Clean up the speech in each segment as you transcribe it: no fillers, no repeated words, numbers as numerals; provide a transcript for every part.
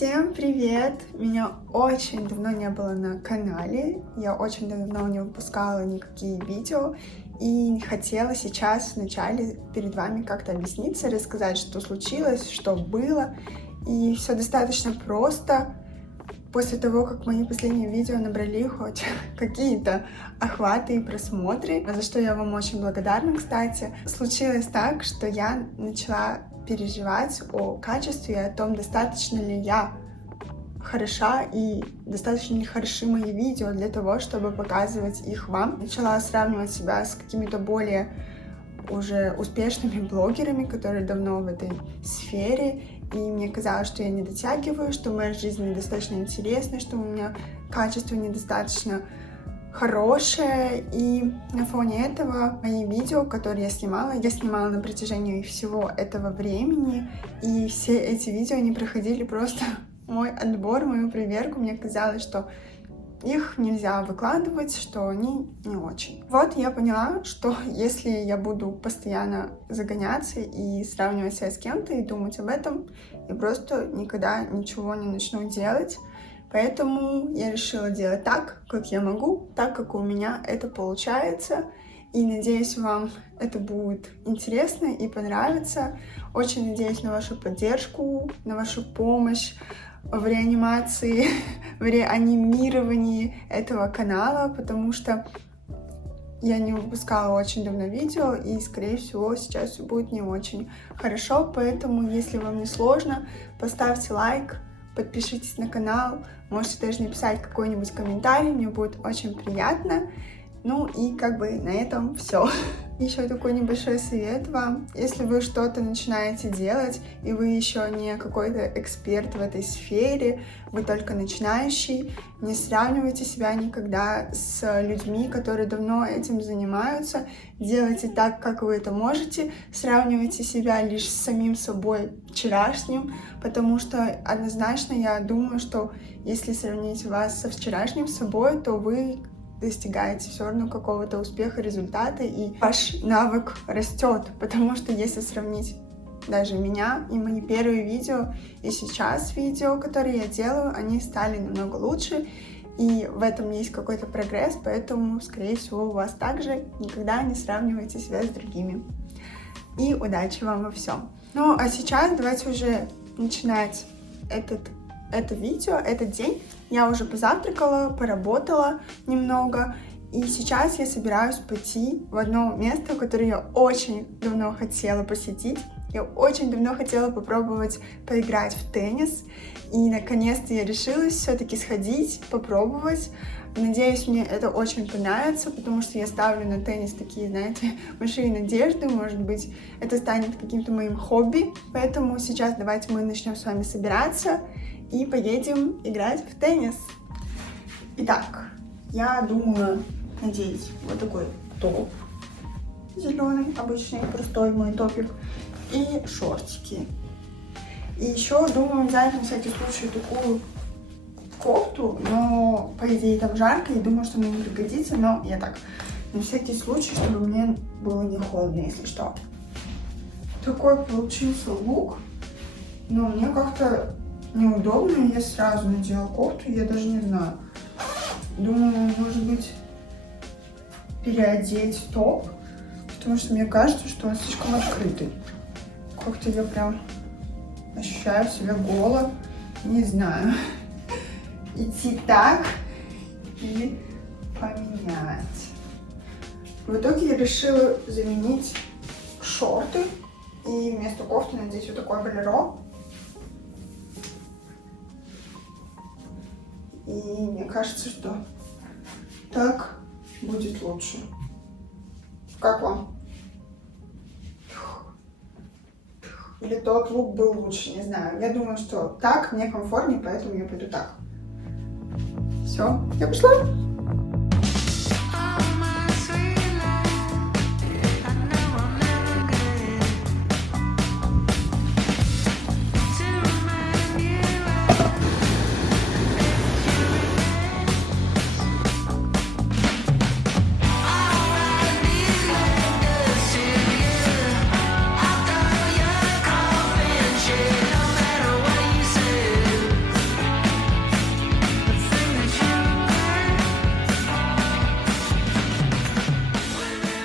Всем привет! Меня очень давно не было на канале, я очень давно не выпускала никакие видео и хотела сейчас вначале перед вами как-то объясниться, рассказать, что случилось, что было. И все достаточно просто. После того, как мои последние видео набрали хоть какие-то охваты и просмотры, за что я вам очень благодарна, кстати, случилось так, что я начала переживать о качестве и о том, достаточно ли я хороша и достаточно ли хороши мои видео для того, чтобы показывать их вам. Начала сравнивать себя с какими-то более уже успешными блогерами, которые давно в этой сфере, и мне казалось, что я не дотягиваю, что моя жизнь недостаточно интересная, что у меня качество недостаточно хорошее, и на фоне этого мои видео, которые я снимала на протяжении всего этого времени, и все эти видео, они проходили просто мой отбор, мою проверку. Мне казалось, что их нельзя выкладывать, что они не очень. Вот я поняла, что если я буду постоянно загоняться и сравнивать себя с кем-то и думать об этом, я просто никогда ничего не начну делать. Поэтому я решила делать так, как я могу, так, как у меня это получается. И надеюсь, вам это будет интересно и понравится. Очень надеюсь на вашу поддержку, на вашу помощь в реанимации, в реанимировании этого канала, потому что я не выпускала очень давно видео, и, скорее всего, сейчас все будет не очень хорошо. Поэтому, если вам не сложно, поставьте лайк, подпишитесь на канал, можете даже написать какой-нибудь комментарий, мне будет очень приятно. Ну и на этом все. Еще такой небольшой совет вам. Если вы что-то начинаете делать, и вы еще не какой-то эксперт в этой сфере, вы только начинающий, не сравнивайте себя никогда с людьми, которые давно этим занимаются. Делайте так, как вы это можете. Сравнивайте себя лишь с самим собой вчерашним, потому что однозначно я думаю, что если сравнить вас со вчерашним собой, то вы достигаете все равно какого-то успеха, результата, и ваш навык растет, потому что если сравнить даже меня и мои первые видео, и сейчас видео, которые я делаю, они стали намного лучше, и в этом есть какой-то прогресс, поэтому, скорее всего, у вас также никогда не сравнивайте себя с другими. И удачи вам во всем. Ну, а сейчас давайте уже начинать это видео, этот день. Я уже позавтракала, поработала немного, и сейчас я собираюсь пойти в одно место, которое я очень давно хотела посетить. Я очень давно хотела попробовать поиграть в теннис, и наконец-то я решилась все-таки сходить, попробовать. Надеюсь, мне это очень понравится, потому что я ставлю на теннис такие, знаете, большие надежды. Может быть, это станет каким-то моим хобби. Поэтому сейчас давайте мы начнем с вами собираться и поедем играть в теннис. Итак, я думаю надеть вот такой топ зеленый, обычный, простой мой топик, и шортики. И еще думаю взять на всякий случай такую кофту, но по идее там жарко, и думаю, что мне не пригодится, но я так, на всякий случай, чтобы мне было не холодно, если что. Такой получился лук, но мне как-то неудобно, я сразу надела кофту, я даже не знаю. Думаю, может быть, переодеть топ, потому что мне кажется, что он слишком открытый. Как-то я прям ощущаю себя голо, не знаю. Идти так или поменять. В итоге я решила заменить шорты и вместо кофты надеть вот такой болеро. И мне кажется, что так будет лучше. Как вам? Или тот лук был лучше, не знаю. Я думаю, что так мне комфортнее, поэтому я пойду так. Все, я пошла.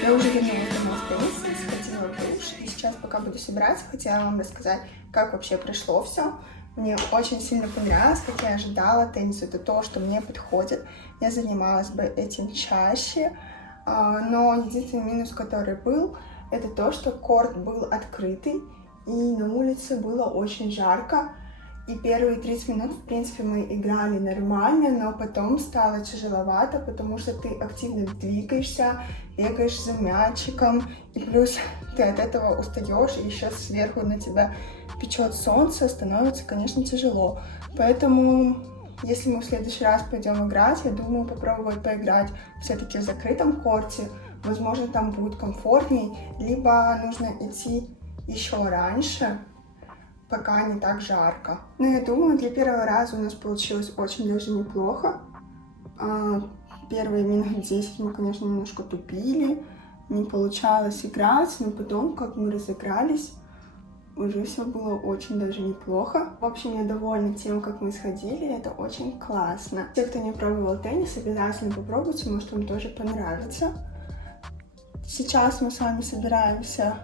Я уже вернулась домой с Денисом, сходила в душ, и сейчас, пока буду собираться, хотела вам рассказать, как вообще прошло все. Мне очень сильно понравилось, как я ожидала. Теннис — это то, что мне подходит. Я занималась бы этим чаще, но единственный минус, который был, это то, что корт был открытый, и на улице было очень жарко. И первые 30 минут, в принципе, мы играли нормально, но потом стало тяжеловато, потому что ты активно двигаешься, бегаешь за мячиком, и плюс ты от этого устаешь, и еще сверху на тебя печет солнце, становится, конечно, тяжело. Поэтому, если мы в следующий раз пойдем играть, я думаю попробовать поиграть все-таки в закрытом корте. Возможно, там будет комфортней, либо нужно идти еще раньше, пока не так жарко. Но я думаю, для первого раза у нас получилось очень даже неплохо. Первые минут 10 мы, конечно, немножко тупили, не получалось играть, но потом, как мы разыгрались, уже все было очень даже неплохо. В общем, я довольна тем, как мы сходили, это очень классно. Те, кто не пробовал теннис, обязательно попробуйте, может, вам тоже понравится. Сейчас мы с вами собираемся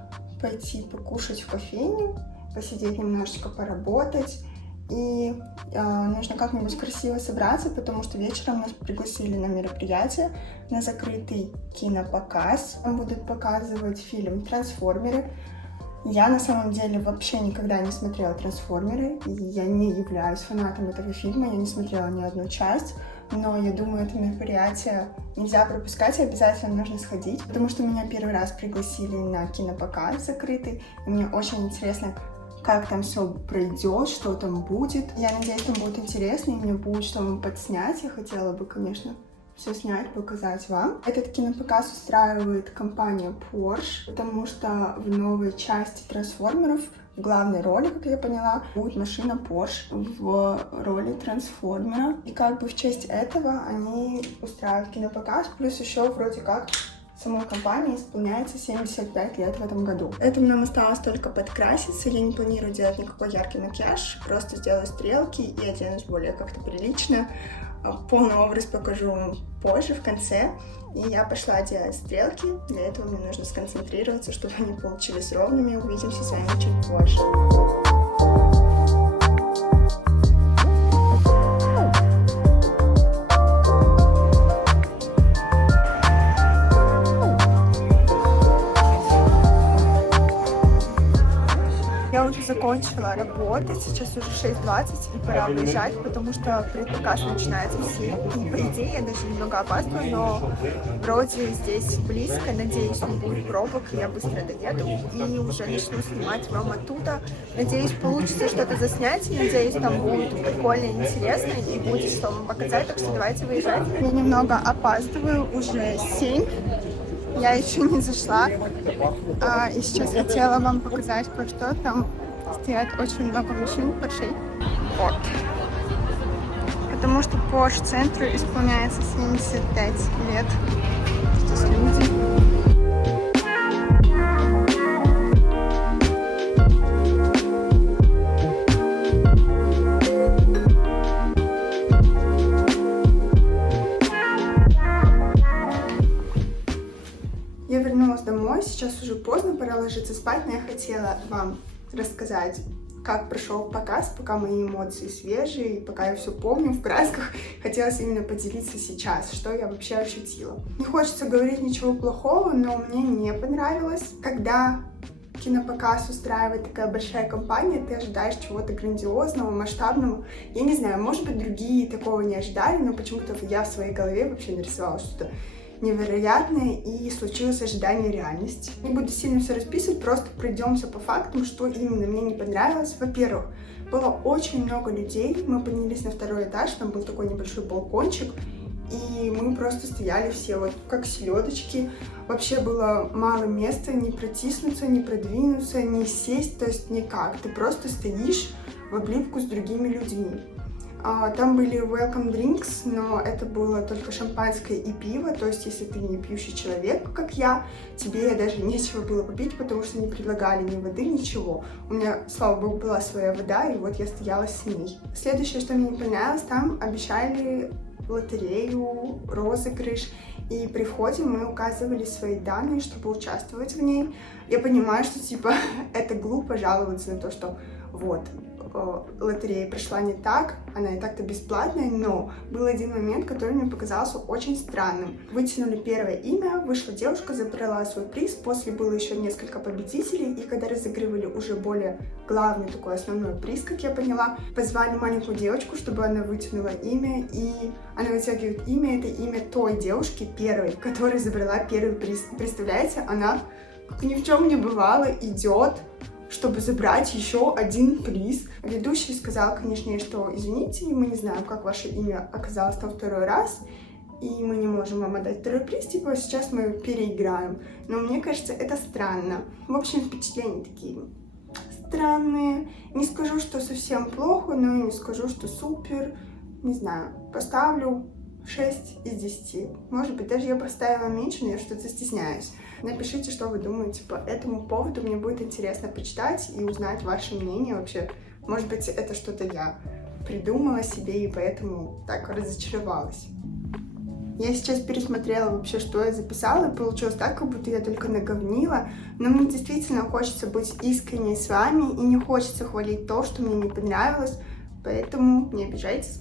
пойти покушать в кофейню, посидеть немножечко, поработать. И нужно как-нибудь красиво собраться, потому что вечером нас пригласили на мероприятие, на закрытый кинопоказ. Там будут показывать фильм «Трансформеры». Я на самом деле вообще никогда не смотрела «Трансформеры», и я не являюсь фанатом этого фильма, я не смотрела ни одну часть. Но я думаю, это мероприятие нельзя пропускать, и обязательно нужно сходить, потому что меня первый раз пригласили на кинопоказ закрытый, и мне очень интересно, как там все пройдет, что там будет. Я надеюсь, там будет интересно, и мне будет что вам подснять. Я хотела бы, конечно, все снять, показать вам. Этот кинопоказ устраивает компания Porsche, потому что в новой части «Трансформеров» в главной роли, как я поняла, будет машина Porsche в роли трансформера. И как бы в честь этого они устраивают кинопоказ, плюс еще вроде как самой компании исполняется 75 лет в этом году. Этому нам осталось только подкраситься. Я не планирую делать никакой яркий макияж, просто сделаю стрелки и оденусь более как-то прилично. Полный образ покажу вам позже, в конце. И я пошла делать стрелки. Для этого мне нужно сконцентрироваться, чтобы они получились ровными. Увидимся с вами чуть позже. Я уже закончила работать, сейчас уже 6:20, и пора уезжать, потому что предпоказ начинается в 7. И по идее я даже немного опаздываю, но вроде здесь близко, надеюсь, не будет пробок, и я быстро доеду и уже начну снимать вам оттуда. Надеюсь, получится что-то заснять, надеюсь, там будет прикольно и интересно, и будет что вам показать, так что давайте выезжать. Я немного опаздываю, уже 7. Я еще не зашла, и сейчас хотела вам показать кое-что. Там стоят очень много машин Porsche. Вот. Потому что Porsche центру исполняется 75 лет. Здесь люди. Я вернулась домой, сейчас уже поздно, пора ложиться спать, но я хотела вам рассказать как прошел показ, пока мои эмоции свежие, пока я все помню в красках, хотелось именно поделиться сейчас, что я вообще ощутила. Не хочется говорить ничего плохого, но мне не понравилось, когда кинопоказ устраивает такая большая компания, ты ожидаешь чего-то грандиозного, масштабного. Я не знаю, может быть, другие такого не ожидали, но почему-то я в своей голове вообще нарисовала что-то невероятное, и случилось ожидание реальности. Не буду сильно все расписывать, просто пройдемся по фактам, что именно мне не понравилось. Во-первых, было очень много людей, мы поднялись на второй этаж, там был такой небольшой балкончик, и мы просто стояли все вот как селедочки. Вообще было мало места не протиснуться, не продвинуться, не сесть, то есть никак. Ты просто стоишь в облипку с другими людьми. Там были welcome drinks, но это было только шампанское и пиво, то есть если ты не пьющий человек, как я, тебе даже нечего было попить, потому что не предлагали ни воды, ничего. У меня, слава богу, была своя вода, и вот я стояла с ней. Следующее, что мне не понравилось, там обещали лотерею, розыгрыш, и при входе мы указывали свои данные, чтобы участвовать в ней. Я понимаю, что типа это глупо жаловаться на то, что вот, лотерея прошла не так, она и так-то бесплатная, но был один момент, который мне показался очень странным. Вытянули первое имя, вышла девушка, забрала свой приз, после было еще несколько победителей, и когда разыгрывали уже более главный такой основной приз, как я поняла, позвали маленькую девочку, чтобы она вытянула имя, и она вытягивает имя, это имя той девушки первой, которая забрала первый приз. Представляете, она, как ни в чем не бывало, идет, чтобы забрать еще один приз. Ведущий сказал, конечно, ей, что извините, мы не знаем, как ваше имя оказалось там второй раз, и мы не можем вам отдать второй приз, типа сейчас мы переиграем. Но мне кажется, это странно. В общем, впечатления такие странные. Не скажу, что совсем плохо, но и не скажу, что супер. Не знаю, поставлю 6 из 10. Может быть, даже я поставила меньше, но я что-то стесняюсь. Напишите, что вы думаете по этому поводу. Мне будет интересно почитать и узнать ваше мнение вообще. Может быть, это что-то я придумала себе и поэтому так разочаровалась. Я сейчас пересмотрела вообще, что я записала, и получилось так, как будто я только наговнила. Но мне действительно хочется быть искренней с вами и не хочется хвалить то, что мне не понравилось. Поэтому не обижайтесь.